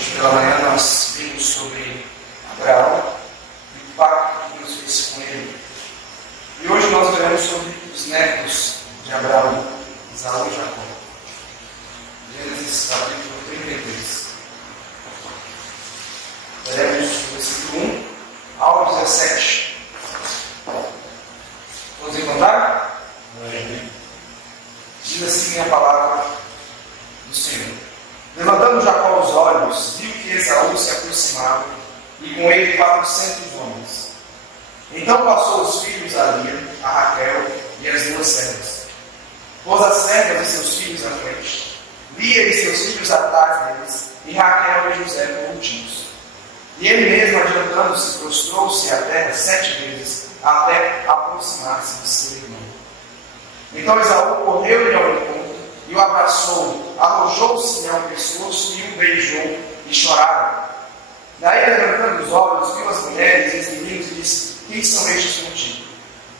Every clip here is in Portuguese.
Hoje pela manhã nós vimos sobre Abraão e o pacto que Deus fez com ele. E hoje nós veremos sobre os netos de Abraão, Isaú e Jacó. Gênesis capítulo 33. Veremos o versículo 1 ao 17. Vamos encontrar? Diz assim a palavra do Senhor. Levantando Jacó os olhos, viu que Esaú se aproximava, e com ele 400 homens. Então passou os filhos a Lia, a Raquel e as duas servas. Pôs as servas e seus filhos à frente, Lia e seus filhos atrás deles, e Raquel e José por últimos. E ele mesmo, adiantando-se, prostrou-se à terra 7 vezes, até aproximar-se de seu irmão. Então Esaú correu-lhe ao encontro, e o abraçou, arrojou-se-lhe ao pescoço e o beijou, e choraram. Daí, levantando os olhos, viu as mulheres e os meninos e disse: quem são estes contigo?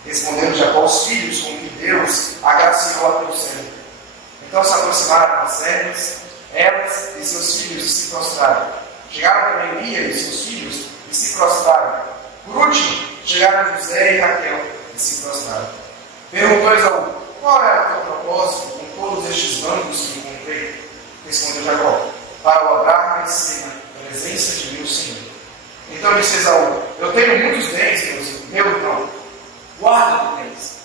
Respondendo Jacó os filhos com que Deus agraciou a teu servo. Então se aproximaram as servas, elas e seus filhos, e se prostraram. Chegaram também Lia e seus filhos, e se prostraram. Por último, chegaram José e Raquel, e se prostraram. Perguntou Esaú: qual era o teu propósito com todos estes bancos que encontrei? Respondeu Jacó: para lograr conhecer na presença de meu Senhor. Então disse Esaú: eu tenho muitos bens, meu irmão, guarda o que tens.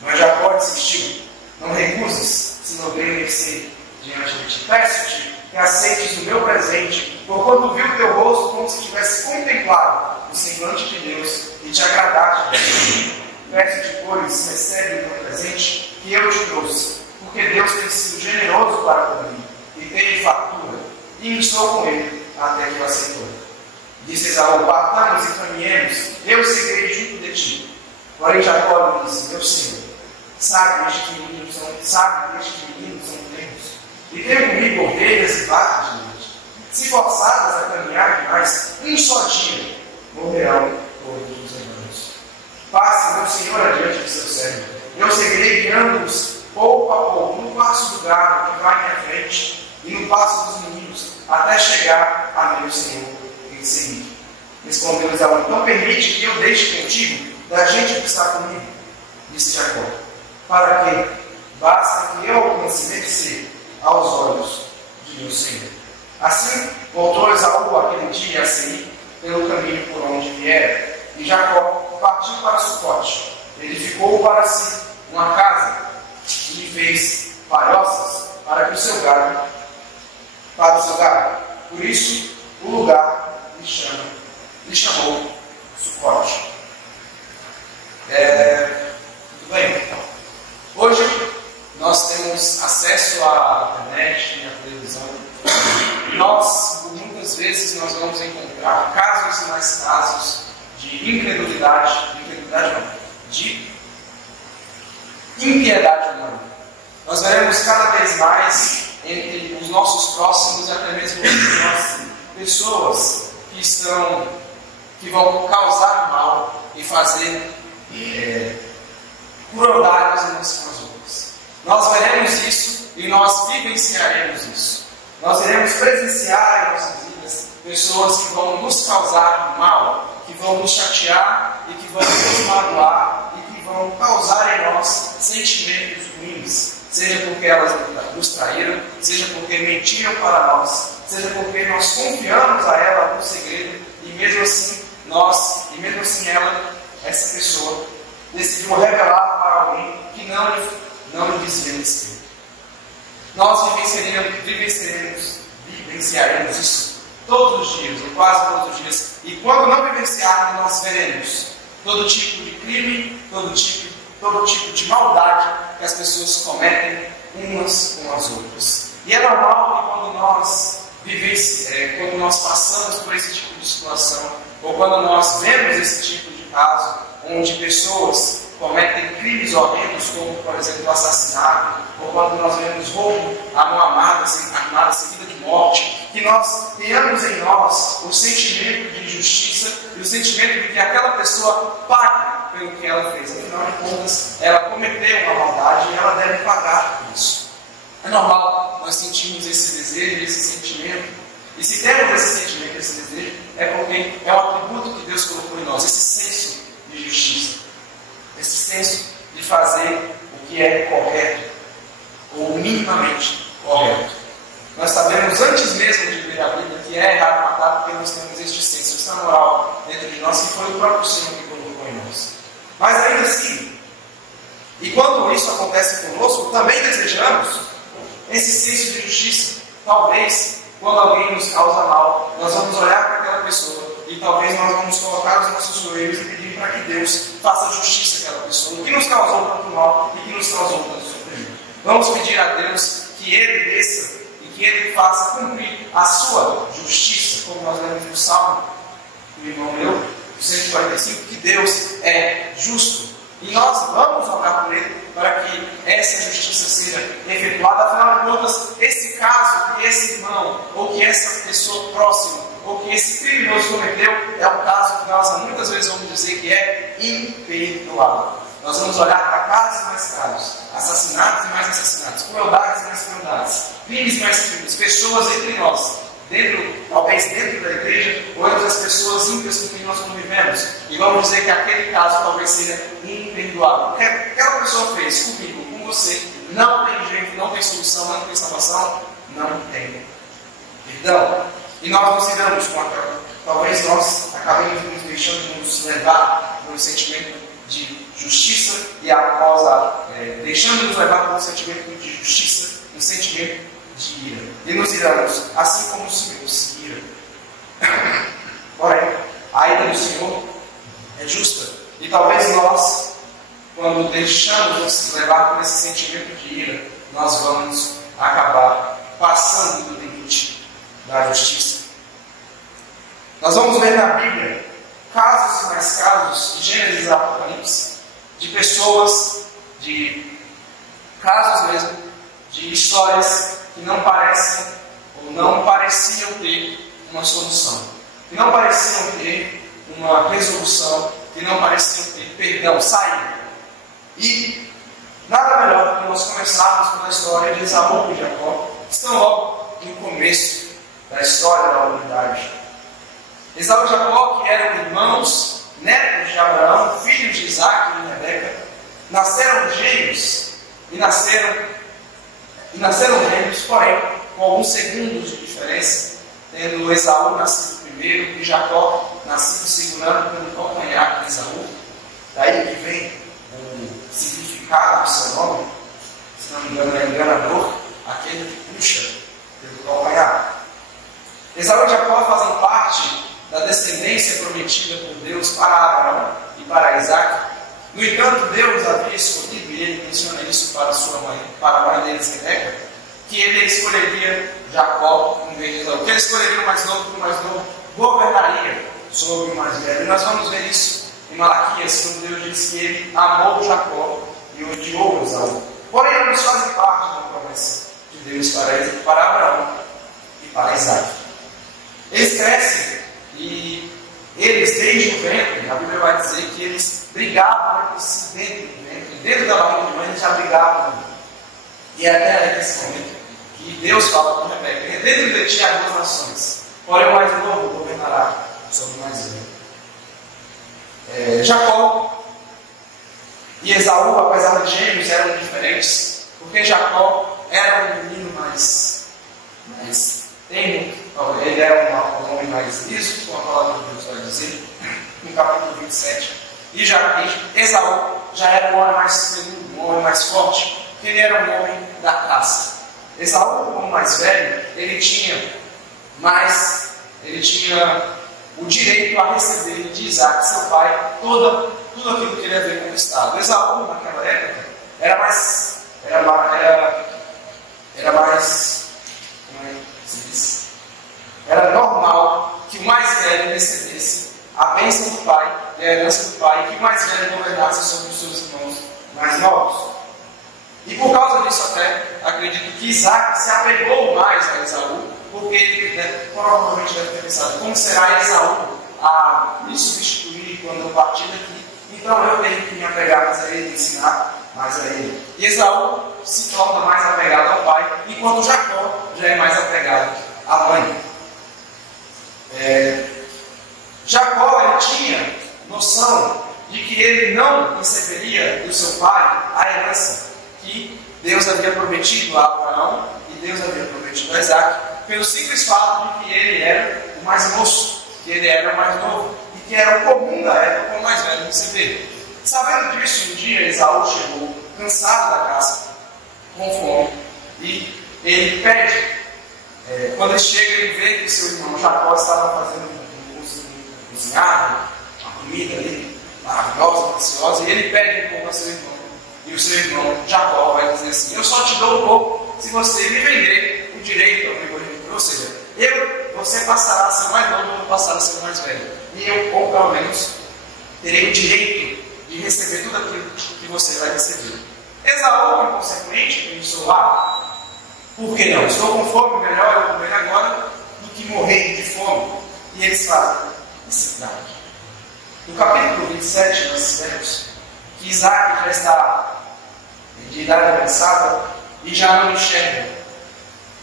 Mas Jacó insistiu: não recuses, se não tenho mercê diante de ti. Peço-te que aceites o meu presente, porquanto vi o teu rosto como se tivesse contemplado o semblante de Deus e te agradaste de ti. Peço-te, pois, recebe o meu presente que eu te trouxe, porque Deus tem sido generoso para comigo, e tem fartura, e estou com ele até que o aceitou. Disse Esaú: partamos e caminhemos, eu seguirei junto de ti. Porém Jacó lhe disse: meu senhor, sabe que estes meninos são termos, e tenho comigo ovelhas e vacas de leite. Se forçadas a caminhar demais, um só dia morrerão todos os irmãos. Passe, meu senhor, adiante de seu servo. Eu seguirei guiando-os pouco a pouco, no passo do gado que vai à minha frente, e no passo dos meninos, até chegar a meu senhor em seguida. Respondeu Esaú: então permite que eu deixe contigo da gente que está comigo. Disse Jacó: para quê? Basta que eu alcance mercê aos olhos de meu senhor. Assim voltou Esaú aquele dia a Seir, pelo caminho por onde viera, e Jacó partiu para Sucote. Edificou para si uma casa e fez palhoças para o seu gado. Por isso o lugar lhe chamou Sucote. Muito bem. Hoje nós temos acesso à internet e à televisão. Muitas vezes nós vamos encontrar casos e mais casos de de impiedade humana. Nós veremos cada vez mais entre os nossos próximos e até mesmo entre nós pessoas que vão causar mal e fazer crueldades umas com as outras. Nós veremos isso e nós vivenciaremos isso. Nós iremos presenciar em nossas vidas pessoas que vão nos causar mal, que vão nos chatear e que vão nos magoar e que vão causar em nós sentimentos ruins, seja porque elas nos traíram, seja porque mentiram para nós, seja porque nós confiamos a ela no segredo e mesmo assim essa pessoa decidiu revelar para alguém que não lhe dizia respeito. Nós vivenciaremos isso todos os dias, ou quase todos os dias, e quando não vivenciarmos, nós veremos todo tipo de crime, todo tipo de maldade que as pessoas cometem umas com as outras. E é normal que quando nós passamos por esse tipo de situação, ou quando nós vemos esse tipo de caso, onde pessoas cometem crimes horrendos, como, por exemplo, o assassinato, ou quando nós vemos roubo à mão armada seguida de morte, que nós tenhamos em nós o sentimento de injustiça e o sentimento de que aquela pessoa pague pelo que ela fez. Afinal de contas, ela cometeu uma maldade e ela deve pagar por isso. É normal nós sentirmos esse desejo, esse sentimento, E se temos esse sentimento, esse desejo, é porque é um atributo que Deus colocou em nós, esse senso de justiça, esse senso de fazer o que é correto, ou minimamente correto. Nós sabemos, antes mesmo de ler a Bíblia, que é errado matar, porque nós temos este senso, essa moral dentro de nós, que foi o próprio Senhor que colocou em nós. Mas ainda assim, e quando isso acontece conosco, também desejamos esse senso de justiça. Talvez, quando alguém nos causa mal, nós vamos olhar para aquela pessoa e talvez nós vamos colocar os nossos joelhos e pedir para que Deus faça justiça àquela pessoa, que nos causou tanto mal e que nos causou tanto sofrimento. Vamos pedir a Deus que Ele desça e que Ele faça cumprir a sua justiça, como nós lemos no Salmo do irmão meu, 145, que Deus é justo. E nós vamos orar por Ele para que essa justiça seja efetuada. Afinal de contas, esse caso que esse irmão, ou que essa pessoa próxima, ou que esse criminoso cometeu, é um caso que nós muitas vezes vamos dizer que é imperdoável. Nós vamos olhar para casos e mais casos, assassinatos e mais assassinatos, crueldades e mais crueldades, crimes e mais crimes, pessoas entre nós, talvez dentro da igreja, ou entre as pessoas ímpias com quem nós convivemos, e vamos dizer que aquele caso talvez seja imperdoável. O que aquela pessoa fez comigo, com você, não tem jeito, não tem solução, não tem salvação, não tem perdão. E nós nos lidamos com aquela. Talvez nós acabemos nos deixando de nos levar por um sentimento de justiça e após deixando de nos levar por um sentimento de justiça, um sentimento de ira. E nos iramos, assim como o Senhor se ira. Porém, a ira do Senhor é justa. E talvez nós, quando deixamos nos levar por esse sentimento de ira, nós vamos acabar passando do limite da justiça. Nós vamos ver na Bíblia casos e mais casos, de Gênesis e Apocalipse, de pessoas, de casos mesmo, de histórias que não parecem ou não pareciam ter uma solução, que não pareciam ter uma resolução, que não pareciam ter perdão, saída. E nada melhor do que nós começarmos pela história de Esaú e Jacó, que estão logo no começo da história da humanidade. Esaú e Jacó, que eram irmãos, netos de Abraão, filhos de Isaac e Rebeca, nasceram gêmeos e nasceram gêmeos, porém com alguns segundos de diferença, tendo Esaú nascido primeiro e Jacó nascido segurando pelo calcanhar de Esaú. Daí que vem o significado do seu nome, se não me engano é enganador, aquele que puxa pelo calcanhar. Esaú e Jacó fazem parte da descendência prometida por Deus para Abraão e para Isaac. No entanto, Deus havia escolhido, e ele menciona isso para sua mãe, para a mãe deles, Rebeca, que ele escolheria Jacó em vez de Esaú. Que ele escolheria o mais novo, porque o mais novo governaria sobre o mais velho. E nós vamos ver isso em Malaquias, quando Deus diz que ele amou Jacó e odiou Esaú. Porém, eles fazem parte da promessa de Deus para Abraão e para Isaac. Eles crescem e eles, desde o ventre, a Bíblia vai dizer que eles brigavam entre si dentro do ventre, dentro da barriga de mãe, eles já brigavam. E é até nesse momento que Deus fala com Rebeca: dentro de ti há duas nações, porém o mais novo governará sobre o mais velho. Jacó e Esaú, apesar de gêmeos, eram diferentes, porque Jacó era um menino mais tenro, ele era um homem mais liso, como a palavra de Deus vai dizer, no capítulo 27. E Esaú já era um homem mais peludo, um homem mais forte, porque ele era um homem da caça. Esaú, como mais velho, ele tinha o direito a receber de Isaac, seu pai, tudo aquilo que ele havia conquistado. Esaú, naquela época, era mais como é que se diz? Era normal que o mais velho recebesse a bênção do pai e a herança do pai, e que o mais velho governasse sobre os seus irmãos mais novos. E por causa disso até, acredito que Isaac se apegou mais a Esaú, porque ele provavelmente deve ter pensado: como será Esaú a me substituir quando eu partir daqui? Então eu tenho que me apegar mais a ele, ensinar mais a ele. E Esaú se torna mais apegado ao pai, enquanto Jacó já é mais apegado à mãe. Deus havia prometido a Abraão e Deus havia prometido a Isaac, pelo simples fato de que ele era o mais moço, que ele era o mais novo, e que era o comum da época o mais velho receber. Sabendo disso, um dia Esaú chegou, cansado da caça, com fome, e ele pede. Quando ele chega, ele vê que seu irmão Jacó estava fazendo um cozinhado, uma comida ali, maravilhosa, preciosa, e ele pede um pouco a seu irmão. E o seu irmão Jacó vai dizer assim: eu só te dou um pouco se você me vender o direito ao primogênito. Ou seja, você passará a ser mais novo, eu vou passar a ser mais velho. E eu, ou pelo menos, terei o direito de receber tudo aquilo que você vai receber. Esaú, inconsequente, pensou: por que não? Estou com fome, melhor eu comer agora do que morrer de fome. E eles fazem esse trato. No capítulo 27, nós vemos que Isaac já está de idade avançada e já não enxerga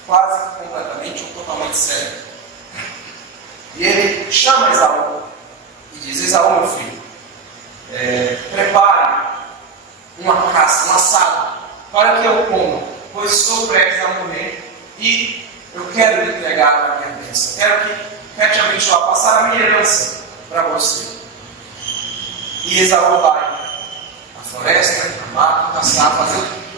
quase completamente ou totalmente cego. E ele chama Esaú e diz: Esaú, meu filho, prepare uma caça, um assado, para que eu coma, pois estou prestes a morrer e eu quero lhe entregar a minha bênção. Quero te abençoar, passar a minha herança para você. E Esaú vai à floresta, a mato, caçar,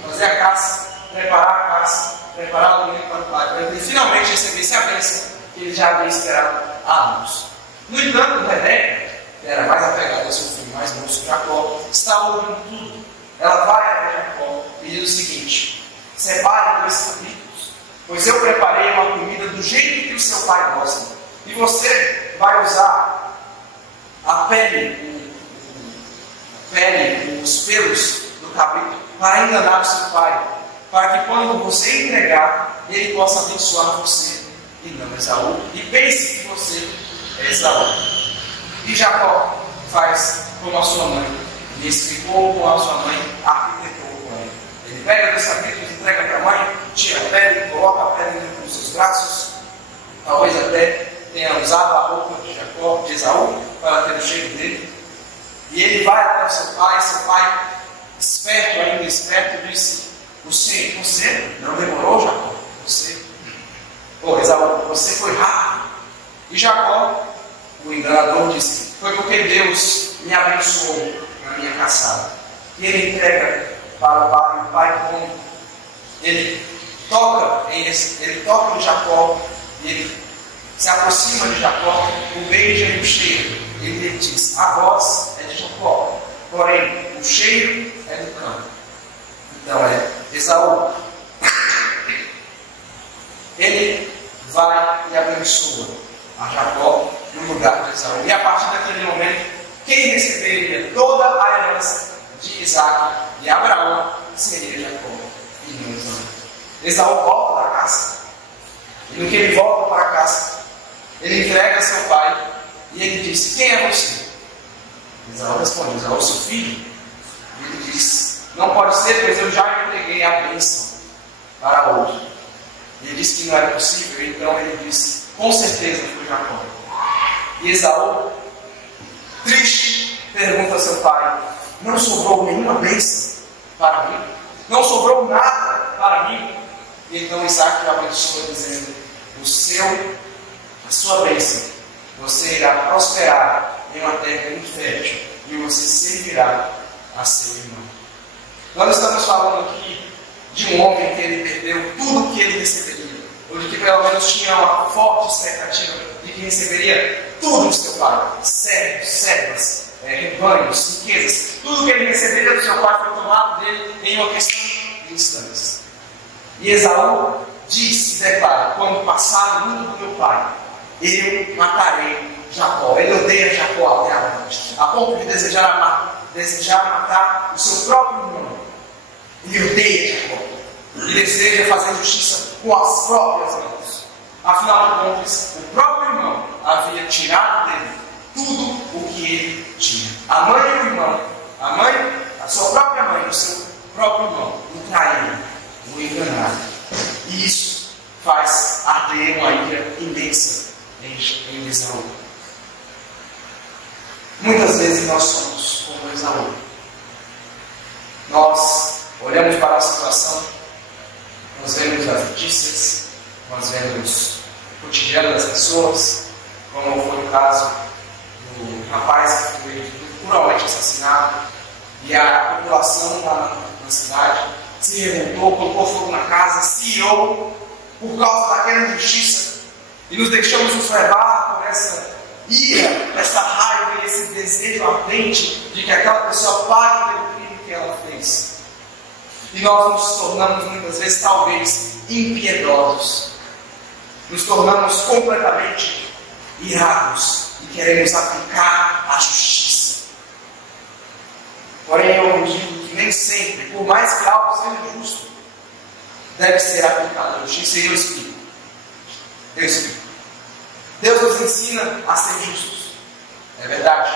fazer a caça, preparar a caça, preparar o alimento para o pai, para ele finalmente receber a bênção que ele já havia esperado há anos. No entanto, Rebeca, que era mais apegada ao seu filho mais moço, Jacó, está ouvindo tudo. Ela vai até Jacó e diz o seguinte: separe 2 cabritos, pois eu preparei uma comida do jeito que o seu pai gosta, e você vai usar a pele, os pelos do cabrito para enganar o seu pai, para que quando você entregar, ele possa abençoar você e não Esaú, e pense que você é Esaú. E Jacó faz como a sua mãe lhe explicou, como a sua mãe arquitetou com ele. Ele pega 2 cabritos, entrega para a mãe, tira a pele, coloca a pele nos seus braços, talvez até tenha usado a roupa de Jacó, de Esaú, para ter o cheiro dele. E ele vai até o seu pai, esperto, ainda esperto, disse: você não demorou, Jacó? Esaú, você foi rápido. E Jacó, o enganador, disse: foi porque Deus me abençoou na minha caçada. E ele entrega para o pai, e o pai come. Ele toca em Jacó, e ele se aproxima de Jacó, o beija e o cheira. Ele lhe diz: a voz é de Jacó, porém o cheiro é do cão. Então é Esaú. Ele vai e abençoa a Jacó no lugar de Esaú. E a partir daquele momento, quem receberia toda a herança de Isaac e Abraão seria Jacó e não Esaú. Esaú volta da caça. E no que ele volta para a caça, ele entrega a seu pai e ele disse: quem é você? Esaú responde: Esaú, seu filho. E ele diz: não pode ser, pois eu já entreguei a bênção para outro. Ele disse que não era possível, então ele disse: com certeza foi Jacó. E Esaú, triste, pergunta a seu pai: não sobrou nenhuma bênção para mim? Não sobrou nada para mim? E então Isaac o abençoa, dizendo: a sua bênção, você irá prosperar em uma terra infértil e você servirá a seu irmão. Nós estamos falando aqui de um homem que ele perdeu tudo que ele receberia, ou de que pelo menos tinha uma forte expectativa de que receberia tudo do seu pai: servos, servas, rebanhos, riquezas. Tudo que ele receberia do seu pai foi tomado dele em uma questão de instantes. E Esaú diz e declara: quando passar o mundo do meu pai, eu matarei Jacó. Ele odeia Jacó até a morte, a ponto de desejar matar o seu próprio irmão. Ele odeia Jacó. Ele deseja fazer justiça com as próprias mãos. Afinal de contas, o próprio irmão havia tirado dele tudo o que ele tinha. A mãe e o irmão, a sua própria mãe, o seu próprio irmão, o traíram, o enganaram. E isso faz arder uma ira imensa em Esaú. Muitas vezes nós somos como Esaú. Nós olhamos para a situação Nós vemos as notícias, nós vemos o cotidiano das pessoas, como foi o caso do rapaz que foi cruelmente assassinado, e a população lá na cidade se revoltou, colocou fogo na casa, se irou por causa daquela injustiça, e nos deixamos nos levar por essa ira, essa raiva e esse desejo ardente de que aquela pessoa pague pelo crime que ela fez. E nós nos tornamos muitas vezes, talvez, impiedosos. Nos tornamos completamente irados e queremos aplicar a justiça. Porém, eu digo que nem sempre, por mais que algo seja justo, deve ser aplicada a justiça. E eu explico. Deus nos ensina a ser justos. É verdade.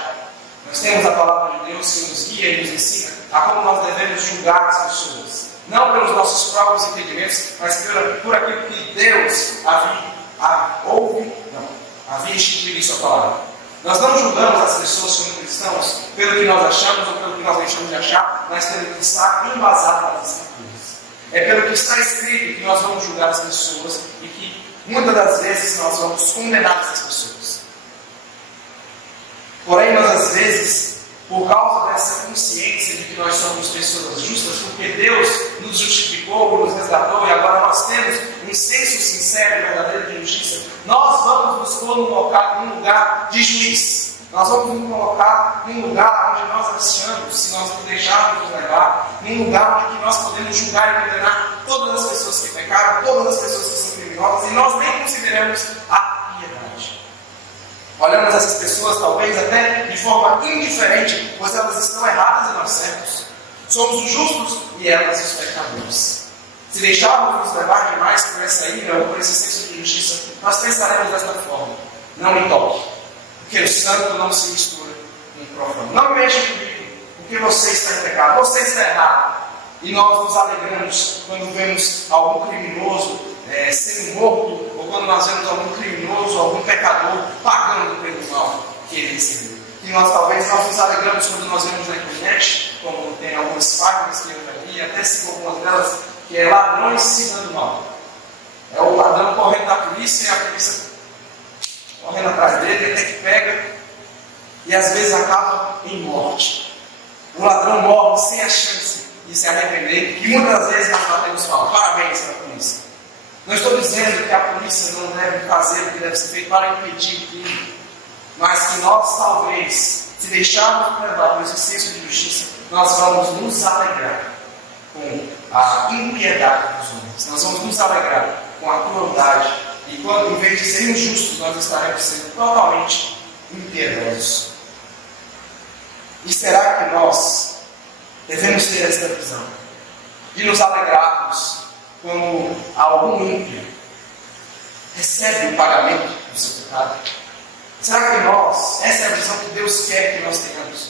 Nós temos a palavra de Deus que nos guia e nos ensina a como nós devemos julgar as pessoas. Não pelos nossos próprios entendimentos, mas por aquilo que Deus havia instituído em sua palavra. Nós não julgamos as pessoas como cristãos pelo que nós achamos ou pelo que nós deixamos de achar, mas pelo que está embasado nas Escrituras. É pelo que está escrito que nós vamos julgar as pessoas e que muitas das vezes nós vamos condenar essas pessoas. Porém, nós às vezes, por causa dessa consciência de que nós somos pessoas justas, porque Deus nos justificou, nos resgatou e agora nós temos um senso sincero e verdadeiro de justiça, nós vamos nos colocar num lugar de juiz. Nós vamos nos colocar num lugar onde nós achamos, se nós nos deixarmos nos levar, num lugar onde nós podemos julgar e condenar todas as pessoas que pecaram, todas as pessoas que são criminosas, e nós nem consideramos a piedade. Olhamos essas pessoas talvez até de forma indiferente, pois elas estão erradas e nós certos. Somos os justos e elas os pecadores. Se deixarmos nos levar demais por essa ira ou por esse senso de justiça, nós pensaremos desta forma: não me toque, porque o santo não se mistura com o profano. Não mexa comigo, porque você está em pecado, você está errado. E nós nos alegramos quando vemos algum criminoso sendo morto, ou quando nós vemos algum criminoso, algum pecador pagando pelo mal que ele recebeu. E talvez nós nos alegramos quando nós vemos na internet, como tem algumas páginas que eu já vi, até sigo algumas delas, que é ladrões se dando mal. É o ladrão correndo da polícia e a polícia correndo atrás dele, até que pega e às vezes acaba em morte. O ladrão morre sem a chance de se arrepender, e muitas vezes nós batemos palmas. Parabéns para a polícia. Não estou dizendo que a polícia não deve fazer o que deve ser feito para impedir o crime, mas que nós talvez, se deixarmos levar por esse senso de justiça, nós vamos nos alegrar com a impiedade dos homens. Nós vamos nos alegrar com a crueldade. E quando, em vez de sermos justos, nós estaremos sendo totalmente impiedosos. E será que nós devemos ter esta visão de nos alegrarmos quando algum ímpio recebe o pagamento do seu pecado? Será que nós, essa é a visão que Deus quer que nós tenhamos?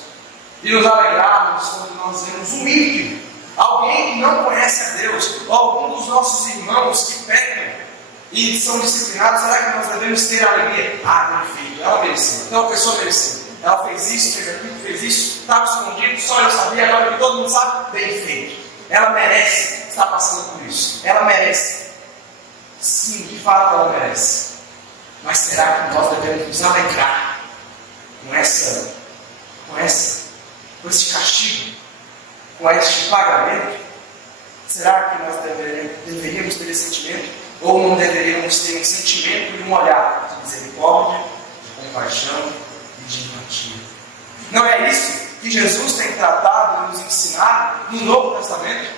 De nos alegrarmos quando nós vemos um ímpio, alguém que não conhece a Deus, ou algum dos nossos irmãos que pecam e são disciplinados? Será que nós devemos ter alegria? Ah, bem feito, ela mereceu, então a pessoa mereceu. Ela fez isso, fez aquilo, fez isso, estava escondido, só eu sabia, agora que todo mundo sabe, bem feito. Ela merece estar passando por isso. Ela merece. Sim, de fato ela merece. Mas será que nós devemos nos alegrar com esse castigo, com este pagamento? Será que nós deveríamos ter esse sentimento? Ou não deveríamos ter um sentimento e um olhar de misericórdia, de compaixão e de empatia? Não é isso que Jesus tem tratado e nos ensinado no Novo Testamento?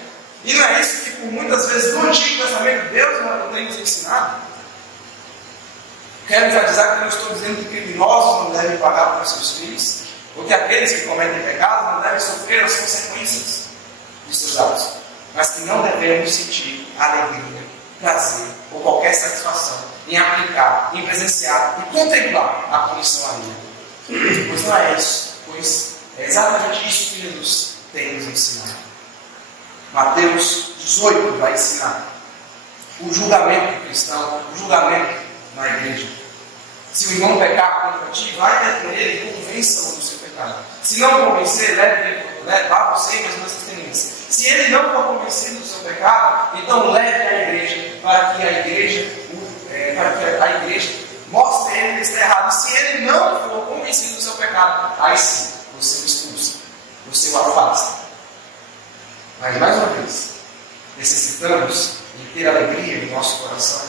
E não é isso que por muitas vezes no Antigo Testamento Deus não tem nos ensinado? Quero enfatizar que não estou dizendo que criminosos não devem pagar por seus crimes, ou que aqueles que cometem pecados não devem sofrer as consequências de seus atos, mas que não devemos sentir alegria, prazer ou qualquer satisfação em aplicar, em presenciar e contemplar a punição alheia. Pois não é isso, pois é exatamente isso que Jesus tem nos ensinado. Mateus 18 vai ensinar o julgamento cristão, o julgamento na igreja. Se o irmão pecar contra ti, vai até ele e convença-o do seu pecado. pecado. Se não convencer, vá você e as duas testemunhas. Se ele não for convencido do seu pecado, então leve à igreja, para que a igreja mostre a ele que está errado. Se ele não for convencido do seu pecado, aí sim, você o expulsa, você o afasta. Mas mais uma vez, necessitamos de ter alegria no nosso coração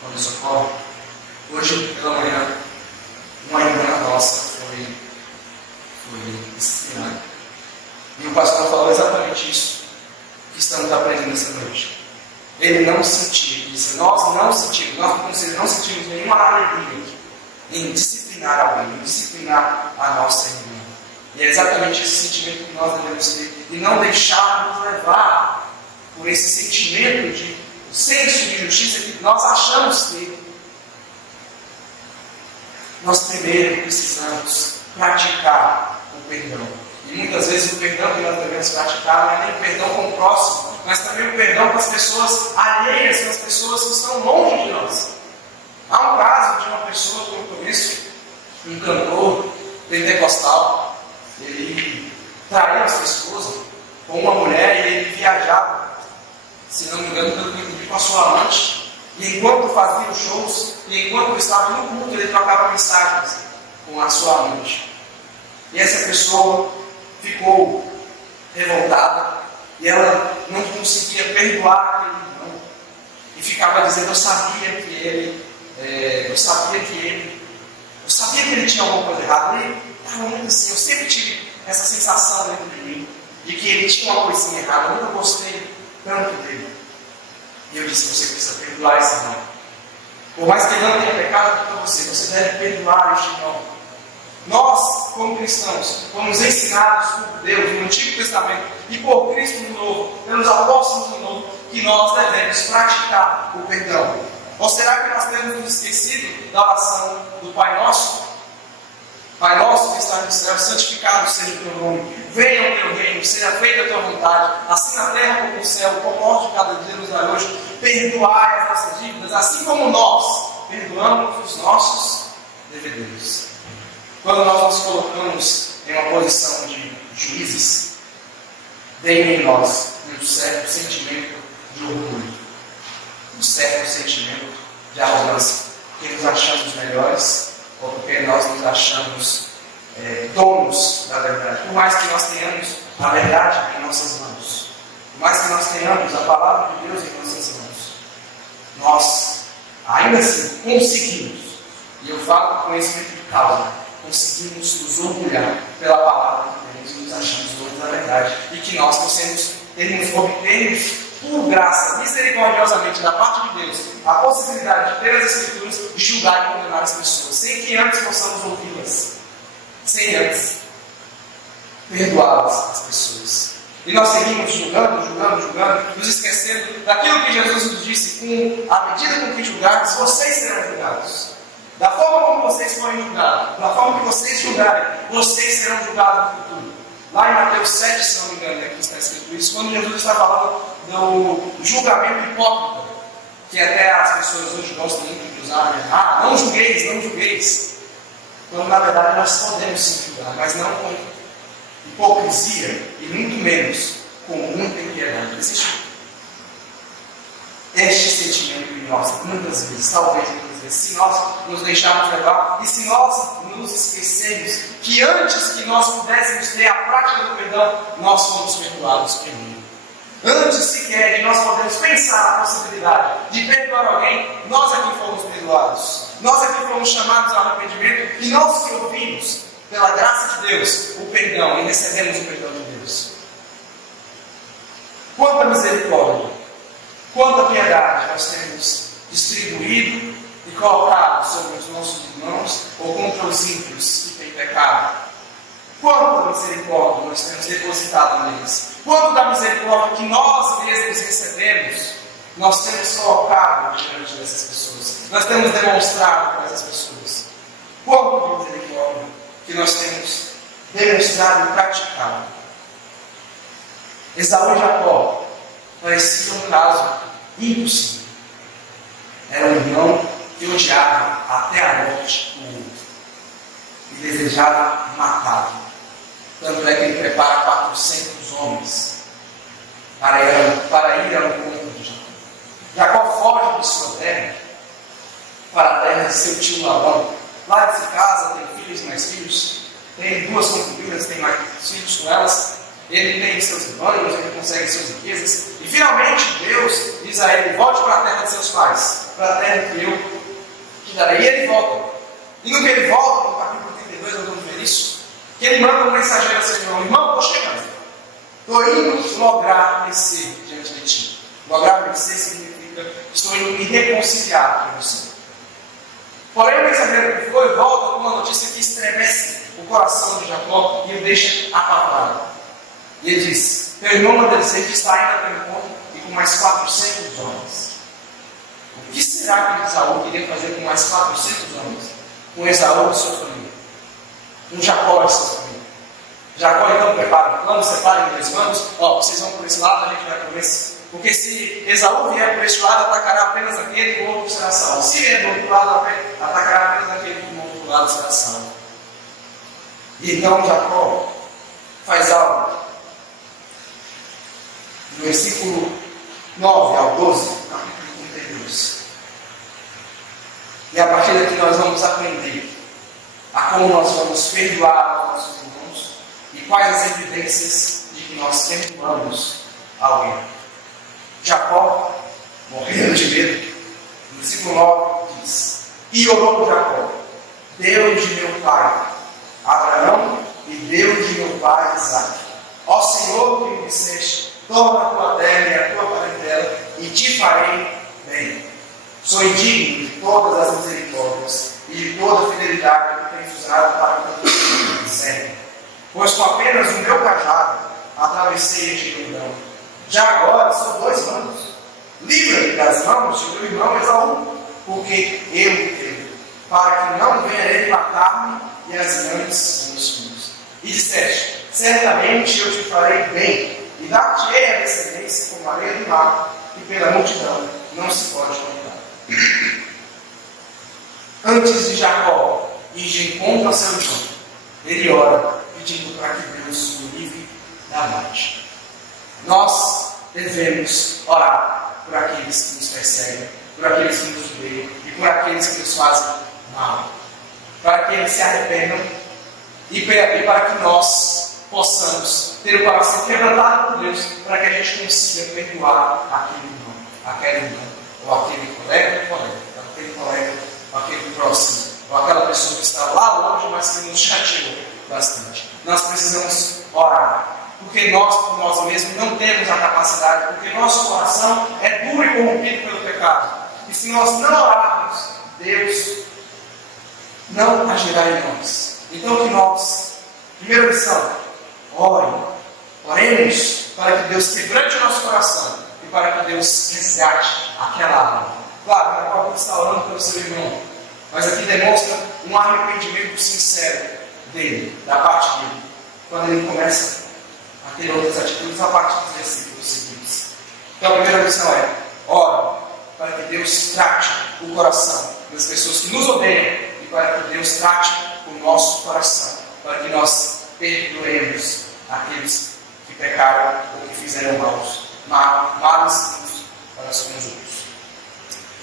quando isso ocorre. Hoje pela manhã, uma irmã nossa foi disciplinada. E o pastor falou exatamente isso que estamos aprendendo essa noite. Ele não sentiu, disse, nós como conselheiros não sentimos nenhuma alegria em disciplinar alguém, em disciplinar a nossa irmã. E é exatamente esse sentimento que nós devemos ter, e não deixarmos levar por esse sentimento de senso de justiça que nós achamos ter. Nós primeiro precisamos praticar o perdão. E muitas vezes o perdão que nós devemos praticar não é nem o perdão com o próximo, mas também o perdão com as pessoas alheias, com as pessoas que estão longe de nós. Há um caso de uma pessoa que eu conheço, um cantor pentecostal. Ele traiu a sua esposa com uma mulher e ele viajava, se não me engano, pelo que eu entendi, com a sua amante. E enquanto fazia os shows, e enquanto ele estava no culto, ele trocava mensagens com a sua amante. E essa pessoa ficou revoltada e ela não conseguia perdoar aquele irmão. E ficava dizendo, eu sabia que ele tinha alguma coisa errada. Ele estava muito assim, eu sempre tive essa sensação dentro de mim, de que ele tinha uma coisinha errada, eu nunca gostei tanto dele. E eu disse, você precisa perdoar esse irmão. Por mais que ele não tenha pecado contra você deve perdoar este irmão. Nós, como cristãos, fomos ensinados por Deus no Antigo Testamento e por Cristo no Novo, pelos apóstolos no Novo, que nós devemos praticar o perdão. Ou será que nós temos nos esquecido da oração do Pai Nosso? Pai nosso que está no céu, santificado seja o teu nome. Venha o teu reino, seja feita a tua vontade, assim na terra como no céu. O pão nosso de cada dia nos dai hoje. Perdoai as nossas dívidas, assim como nós perdoamos os nossos devedores. Quando nós nos colocamos em uma posição de juízes, vem em nós um certo sentimento de orgulho, um certo sentimento de arrogância, porque nos achamos melhores, ou porque nós nos achamos donos da verdade. Por mais que nós tenhamos a verdade em nossas mãos, por mais que nós tenhamos a palavra de Deus em nossas mãos, nós ainda assim conseguimos, e eu falo com conhecimento de causa, conseguimos nos orgulhar pela palavra de Deus e nos achamos donos da verdade, e que nós obtemos por graça, misericordiosamente da parte de Deus, a possibilidade de ter as Escrituras e julgar e condenar as pessoas, sem que antes possamos ouvi-las, sem antes perdoá-las, as pessoas. E nós seguimos julgando, nos esquecendo daquilo que Jesus nos disse: com a medida com que julgardes, vocês serão julgados. Da forma como vocês forem julgados, da forma que vocês julgarem, vocês serão julgados no futuro. Lá em Mateus 7, se não me engano, aqui está escrito isso, quando Jesus está falando do julgamento hipócrita, que até as pessoas hoje gostam muito de usar, né? Não julgueis. Então, na verdade, nós podemos sim julgar, mas não com hipocrisia e muito menos com muita impiedade. Existe este sentimento em nós, muitas vezes, talvez muitas vezes, se nós nos deixarmos levar e se nós nos esquecermos que antes que nós pudéssemos ter a prática do perdão, nós fomos perdoados primeiro. Antes sequer de nós podermos pensar na possibilidade de perdoar alguém, nós aqui fomos perdoados. Nós aqui fomos chamados ao arrependimento e nós que ouvimos, pela graça de Deus, o perdão e recebemos o perdão de Deus. Quanta misericórdia, quanta piedade nós temos distribuído e colocado sobre os nossos irmãos ou contra os ímpios que têm pecado. Quanta misericórdia nós temos depositado neles. Quanto da misericórdia que nós mesmos recebemos, nós temos colocado diante dessas pessoas. Nós temos demonstrado para essas pessoas. Quanto de misericórdia que nós temos demonstrado e praticado. Esaú e Jacó parecia um caso impossível. Era um irmão que odiava até a morte o outro e desejava matá-lo. Tanto é que ele prepara 400 homens para ir ao encontro de Jacó. Jacó foge de sua terra para a terra de seu tio Labão. Lá ele se casa, tem filhos e mais filhos, tem 2 concubinas, tem mais filhos com elas, ele tem seus irmãos, ele consegue suas riquezas, e finalmente Deus diz a ele: volte para a terra de seus pais, para a terra que eu te darei. E ele volta. E no que ele volta, no capítulo 32, nós vamos ver isso, que ele manda um mensageiro a seu irmão: irmão, estou chegando, estou indo lograr vencer diante de ti. Lograr vencer significa: estou indo me reconciliar com você. Porém, o mensageiro que foi volta com uma notícia que estremece o coração de Jacó e o deixa apavorado. E ele diz: teu irmão manda dizer que está ainda pelo encontro e com mais 400 homens. O que será que Esaú queria fazer com mais 400 homens? Com Esaú e sua família, com Jacó e sua família. Jacó então prepara o plano, separa em 2 bandos. Vocês vão por esse lado, a gente vai por esse. Porque se Esaú vier por este lado, atacará apenas aquele e o outro será salvo. Se vier do outro lado, atacará apenas aquele e o outro lado será salvo. E então Jacó faz algo. No versículo 9 ao 12, capítulo 32. E a partir daqui nós vamos aprender a como nós vamos perdoar os nossos irmãos e quais as evidências de que nós perdoamos alguém. Jacó, morrendo de medo, no versículo 9 diz: e orou Jacó, Deus de meu pai Abraão e Deus de meu pai Isaque, ó Senhor que me disseste: torna a tua terra e a tua parentela, e te farei bem. Sou indigno de todas as misericórdias e de toda a fidelidade que tens usado para cumprir sempre. Pois com apenas o meu cajado atravessei este Jordão. Já agora são 2 anos. Livra-me das mãos de meu irmão Esaú, porque eu o tenho, para que não venha ele matar-me e as mães dos meus filhos. E disseste: certamente eu te farei bem, e dar-te-ei a descendência como a areia do mar, e pela multidão não se pode contar. Antes de Jacó ir de encontro a seu irmão, ele ora pedindo para que Deus o livre da morte. Nós devemos orar por aqueles que nos perseguem, por aqueles que nos odeiam e por aqueles que nos fazem mal, para que eles se arrependam e para que nós possamos ter o coração quebrantado por Deus, para que a gente consiga perdoar aquele irmão, aquela irmã, ou aquele colega, ou aquele próximo, ou aquela pessoa que está lá longe, mas que nos chateou bastante. Nós precisamos orar, porque nós, por nós mesmos, não temos a capacidade, porque nosso coração é duro e corrompido pelo pecado. E se nós não orarmos, Deus não agirá em nós. Então que nós, primeira lição, oremos para que Deus quebrante o nosso coração e para que Deus resgate aquela alma. Claro, Jacó está orando pelo seu irmão, mas aqui demonstra um arrependimento sincero dele, da parte dele, quando ele começa a ter outras atitudes a partir dos versículos seguintes. Então a primeira lição é: ora para que Deus trate o coração das pessoas que nos odeiam e para que Deus trate o nosso coração, para que nós perdoemos aqueles que pecaram ou que fizeram males para os outros.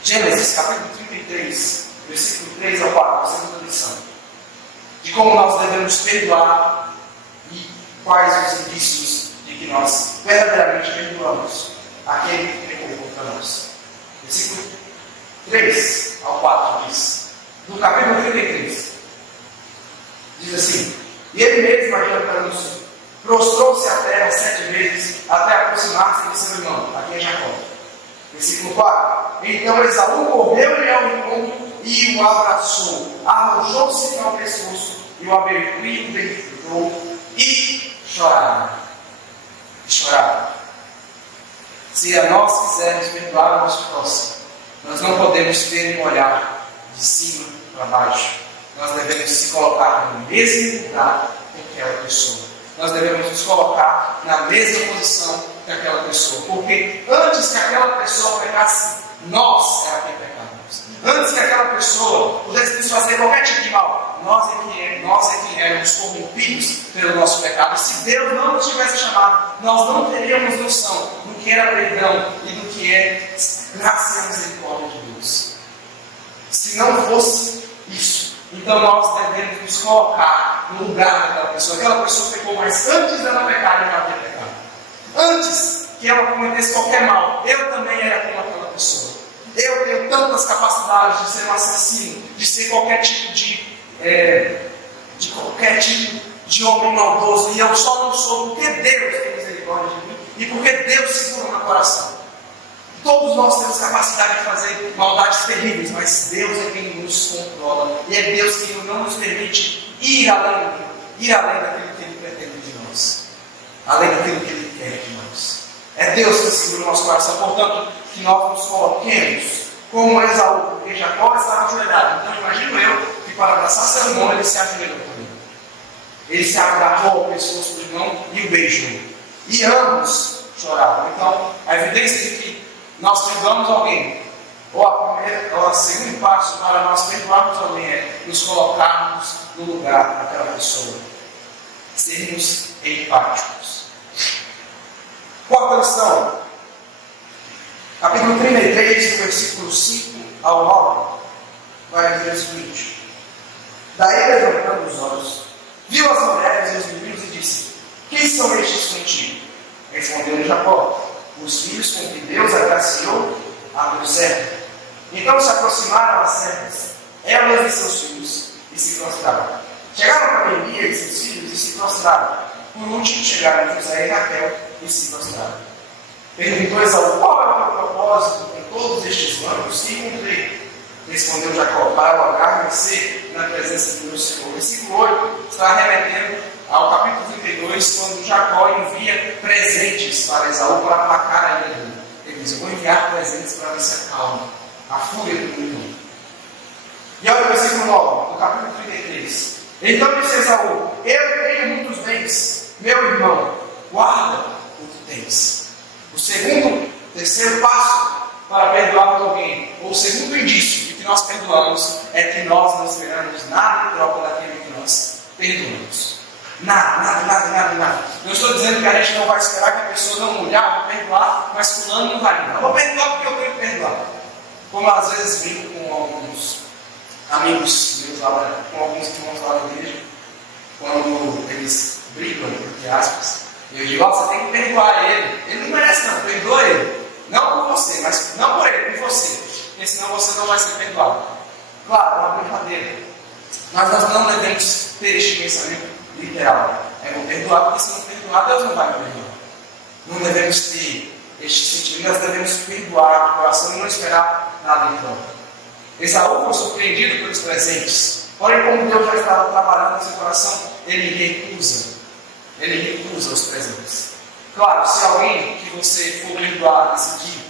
Gênesis capítulo 33, versículo 3 ao 4, a segunda lição, de como nós devemos perdoar e quais os indícios de que nós verdadeiramente perdoamos aquele que pecou contra nós. Versículo 3 ao 4 diz, no capítulo 33, diz assim: e ele mesmo, adiantando-se, prostrou-se à terra 7 vezes até aproximar-se de seu irmão, aqui é Jacó. Versículo 4: então Esaú correu-lhe ao encontro e o abraçou, arrojou-se ao pescoço e o abertou e o beijou e choraram. Se a nós quisermos perdoar o nosso próximo, nós não podemos ter um olhar de cima para baixo. Nós devemos se colocar no mesmo lugar que aquela pessoa. Nós devemos nos colocar na mesma posição que aquela pessoa. Porque antes que aquela pessoa pecasse Nós era quem pecávamos. Antes que aquela pessoa pudesse nos fazer qualquer tipo de mal, nós é quem éramos corrompidos pelo nosso pecado. E se Deus não nos tivesse chamado, nós não teríamos noção do que era perdão e do que é graça e misericórdia de Deus. Se não fosse isso, então nós devemos nos colocar no lugar daquela pessoa. Aquela pessoa pecou, mas antes dela pecar, eu já havia pecado. Antes que ela cometesse qualquer mal, eu também era como aquela pessoa. Eu tenho tantas capacidades de ser um assassino, de ser qualquer tipo de homem maldoso, e eu só não sou porque Deus tem misericórdia de mim e porque Deus segura meu coração. Todos nós temos capacidade de fazer maldades terríveis, mas Deus é quem nos controla, e é Deus quem não nos permite ir além daquilo que Ele pretende de nós, além daquilo que Ele quer de nós. É Deus que segura o nosso coração. Portanto, que nós nos coloquemos como Esaú, porque Jacó estava ajoelhado. Então imagino eu que para abraçar seu irmão ele se ajoelhou por ele. Ele se agarrou ao pescoço do irmão e o beijou. E ambos choravam. Então a evidência de que nós perdoamos alguém, ou o segundo passo para nós perdoarmos alguém é nos colocarmos no lugar daquela pessoa, sermos empáticos. Quarta lição, capítulo 33, versículo 5 ao 9, vai dizer o seguinte: daí levantando os olhos, viu as mulheres e os meninos e disse: quem são estes contigo? Respondeu Jacó: os filhos com que Deus agraciou a teu servo. Então se aproximaram as servas, elas e seus filhos, e se prostraram. Chegaram para Lia e seus filhos e se prostraram. Por último chegaram José e Raquel e se prostraram. Perguntou Esaú: qual é o teu propósito com todos estes anos que encontrei? Respondeu Jacó: para lograr vencer na presença do meu Senhor. Versículo 8 está remetendo ao capítulo 32, quando Jacó envia presentes para Esaú para aplacar a ira dele. Ele diz: eu vou enviar presentes para ver se acalma a fúria do meu irmão. E olha o versículo 9, no capítulo 33. Então disse Esaú: eu tenho muitos bens, meu irmão, guarda o que tens. O terceiro passo para perdoarmos alguém, ou o segundo indício de que nós perdoamos, é que nós não esperamos nada em troca daquilo que nós perdoamos. Nada. Não estou dizendo que a gente não vai esperar que a pessoa não olhar para perdoar, mas fulano não vai. Eu vou perdoar porque eu tenho que perdoar. Como às vezes brinco com alguns amigos meus lá, com alguns irmãos lá da igreja, quando eles brigam, entre aspas, eu digo: você tem que perdoar ele. Ele não merece não, perdoa ele. Não por você, mas não por ele, por você. Porque senão você não vai ser perdoado. Claro, é uma brincadeira. Mas nós não devemos ter este pensamento literal. É vou perdoar, porque se não perdoar, Deus não vai me perdoar. Não devemos ter este sentimento, nós devemos perdoar de coração e não esperar nada em troca. Esaú foi surpreendido pelos presentes. Porém, como Deus já estava trabalhando no seu coração, ele recusa os presentes. Claro, se alguém que você for perdoar decidir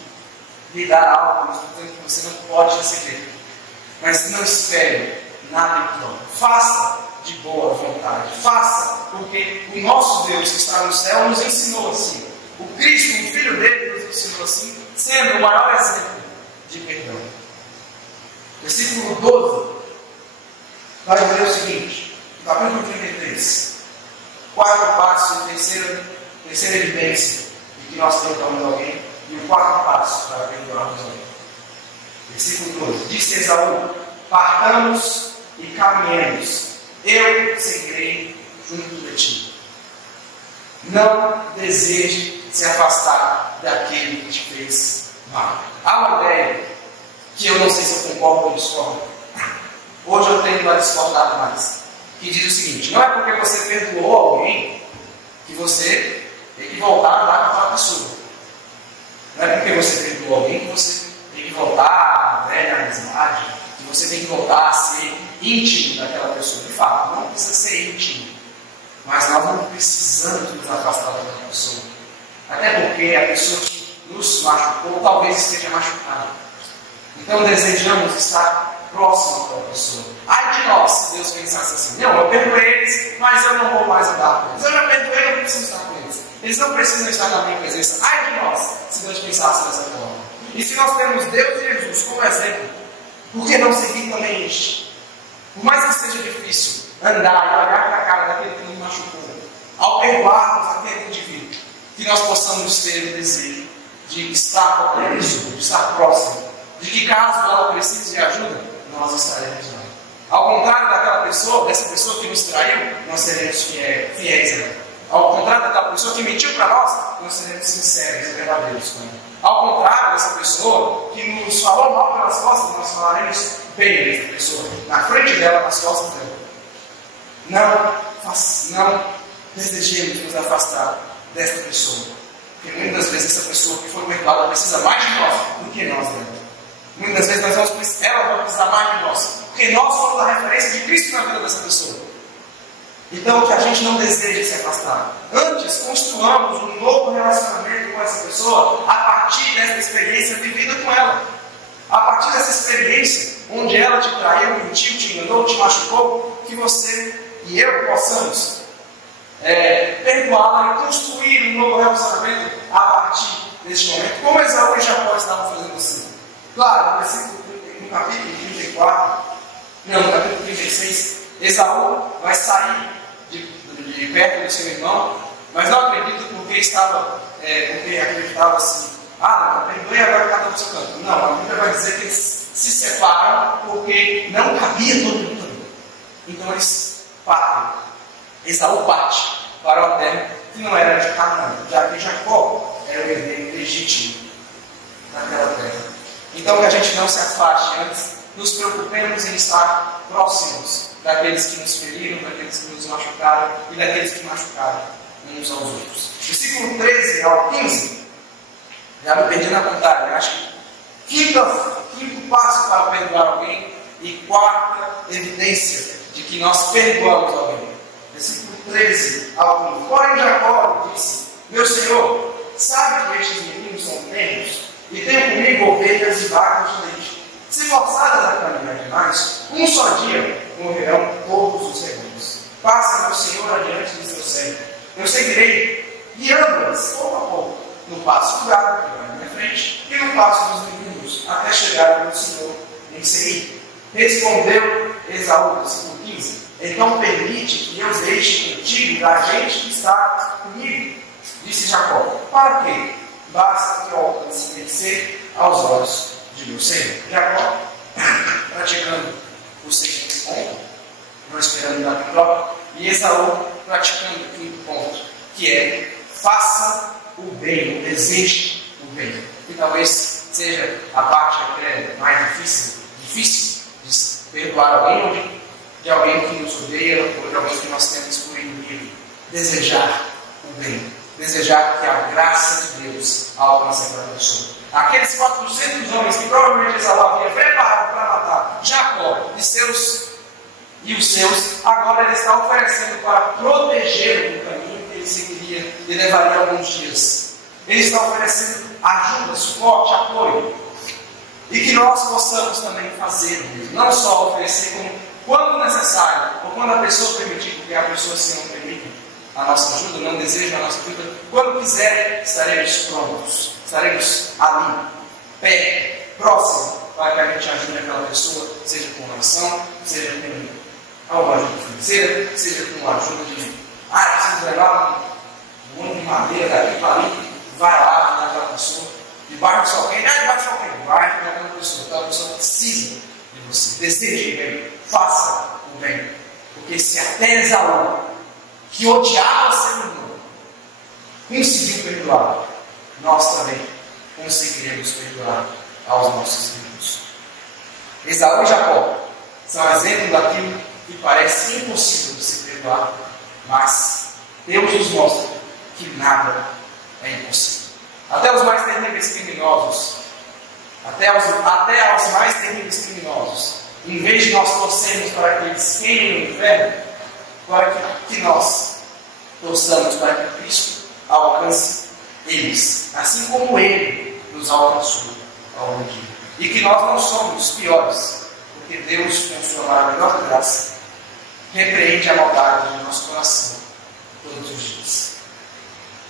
lhe dar algo, que você não pode receber, mas não espere nada em troca. Faça de boa vontade. Faça, porque o nosso Deus que está no céu nos ensinou assim. O Cristo, o Filho dele, nos ensinou assim, sendo o maior exemplo de perdão. Versículo 12 vai dizer o seguinte, no capítulo 33, quarto passo e terceira evidência de que nós perdoamos alguém, e o quarto passo para perdoarmos alguém. Versículo 12: disse Esaú: partamos e caminhemos, eu seguirei junto de ti. Não deseje se afastar daquele que te fez mal. Há uma ideia que eu não sei se eu concordo ou discordo. Hoje eu tendo a discordar mais. Que diz o seguinte: não é porque você perdoou alguém que você tem que voltar a andar com aquela pessoa. Não é porque você perdoou alguém que você tem que voltar à velha amizade, que você tem que voltar a ser íntimo daquela pessoa. De fato, não precisa ser íntimo. Mas nós não precisamos nos afastar daquela pessoa. Até porque a pessoa que nos machucou talvez esteja machucada. Então desejamos estar próximo daquela pessoa. Ai de nós, se Deus pensasse assim: não, eu perdoei eles, mas eu não vou mais andar com eles. Eu já perdoei, eu não preciso estar com eles. Eles não precisam estar na minha presença. Ai de nós, se Deus pensasse dessa forma. E se nós temos Deus e Jesus como exemplo, por que não seguir também este? Por mais que seja difícil andar e olhar para a cara daquele que nos machucou, ao perdoarmos aquele indivíduo, que nós possamos ter o desejo de estar com aquela pessoa, de estar próximo, de que caso ela precise de ajuda, nós estaremos lá. Ao contrário daquela pessoa, dessa pessoa que nos traiu, nós seremos fiéis a ela. Ao contrário daquela pessoa que mentiu para nós seremos sinceros e verdadeiros com ela. Ao contrário dessa pessoa que nos falou mal pelas costas, nós falaremos bem dessa pessoa, na frente dela, nas costas dela. Não desejemos nos afastar desta pessoa, porque muitas vezes essa pessoa que foi perdoada precisa mais de nós do que nós dela. Muitas vezes ela vai precisar mais de nós, porque nós somos a referência de Cristo na vida dessa pessoa. Então, que a gente não deseje se afastar. Antes, construamos um novo relacionamento com essa pessoa a partir dessa experiência vivida com ela. A partir dessa experiência, onde ela te traiu, mentiu, te enganou, te machucou, que você e eu possamos perdoá-la e construir um novo relacionamento a partir deste momento. Como Esaú e Jacó estavam fazendo assim. Claro, no capítulo 34, no capítulo 36, Esaú vai sair de perto do seu irmão, mas não acredito porque acreditava assim, perdoe agora cada um do seu canto. Não, a Bíblia vai dizer que eles se separam porque não cabia todo mundo ali. Então eles partem. Esaú parte para uma terra que não era de Canaã, já que Jacó era o herdeiro legítimo daquela terra. Então que a gente não se afaste antes, nos preocupemos em estar próximos daqueles que nos feriram, daqueles que nos machucaram e daqueles que machucaram uns aos outros. Versículo 13 ao 15, já me perdi na contagem, acho que quinto passo para perdoar alguém e quarta evidência de que nós perdoamos alguém. Versículo 13 ao 15. Porém Jacó disse: meu senhor, sabe que estes meninos são tenros e tenho comigo ovelhas e vacas de leite. Se forçadas a caminhar demais, um só dia morrerão todos os rebanhos. Passe, meu Senhor, adiante de seu servo. Eu seguirei, guiando-as pouco a pouco, no passo do gado que vai à minha frente, e no passo dos meninos, até chegar ao meu Senhor em Seir. Respondeu Esaú, versículo 15: então permite que eu deixe contigo da gente que está comigo. Disse Jacó: para quê? Basta que eu alcance vencer aos olhos de meu Senhor. Jacó, praticando o seguinte ponto, não esperando nada próprio, e Esaú praticando o quinto ponto, que é: faça o bem, deseje o bem. E talvez seja a parte até mais difícil de perdoar alguém, ou de alguém que nos odeia, ou de alguém que nós temos por inimigo. Desejar o bem, desejar que a graça de Deus alcance aquela pessoa. Aqueles 400 homens que provavelmente Esaú havia preparado para matar Jacó e os seus, agora ele está oferecendo para proteger o caminho que ele seguiria e levaria alguns dias. Ele está oferecendo ajuda, suporte, apoio. E que nós possamos também fazer mesmo. Não só oferecer, como quando necessário, ou quando a pessoa permitir, porque a pessoa se não permite a nossa ajuda, não deseja a nossa ajuda, quando quiser, estaremos prontos. Estaremos ali, perto, próximo, para que a gente ajude aquela pessoa, seja com oração, seja com uma ajuda financeira, seja com ajuda de preciso levar um monte de madeira daqui para ali, vai lá ajudar aquela pessoa, debaixo do sol quente, debaixo do sol quente, vai ajudar aquela pessoa precisa de você, deseje o bem, faça o bem, porque se até Esaú, que odiava seu irmão, conseguiu perdoar, nós também conseguiremos perdoar aos nossos irmãos. Esaú e Jacó são exemplos daquilo que parece impossível de se perdoar, mas Deus nos mostra que nada é impossível. Até os mais terríveis criminosos, até aos mais terríveis criminosos, em vez de nós torcermos para que eles queimem no inferno, para que nós torçamos para que Cristo alcance eles, assim como Ele nos alcançou ao longo do dia. E que nós não somos piores, porque Deus, com sua maravilhosa graça, repreende a maldade do nosso coração todos os dias.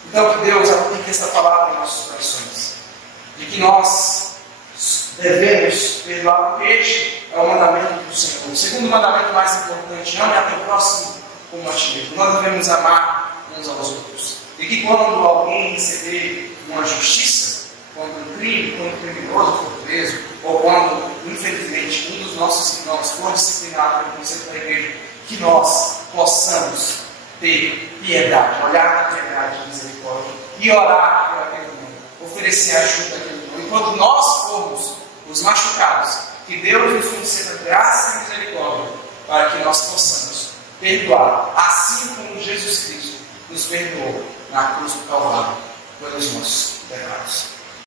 Então que Deus aplique essa palavra em nossos corações, e que nós devemos perdoar, porque este é o mandamento do Senhor. O segundo mandamento mais importante: ame a teu próximo como a ti mesmo. Nós devemos amar uns aos outros. E que quando alguém receber uma justiça, quando um crime, quando um criminoso for preso, ou quando, infelizmente, um dos nossos irmãos for disciplinado pelo conselho da igreja, que nós possamos ter piedade, olhar com piedade e misericórdia, e orar por aquele irmão, oferecer ajuda àquele irmão. Enquanto nós formos os machucados, que Deus nos conceda graça e misericórdia, para que nós possamos perdoar, assim como Jesus Cristo nos perdoou na cruz do Calvário pelos nossos pecados.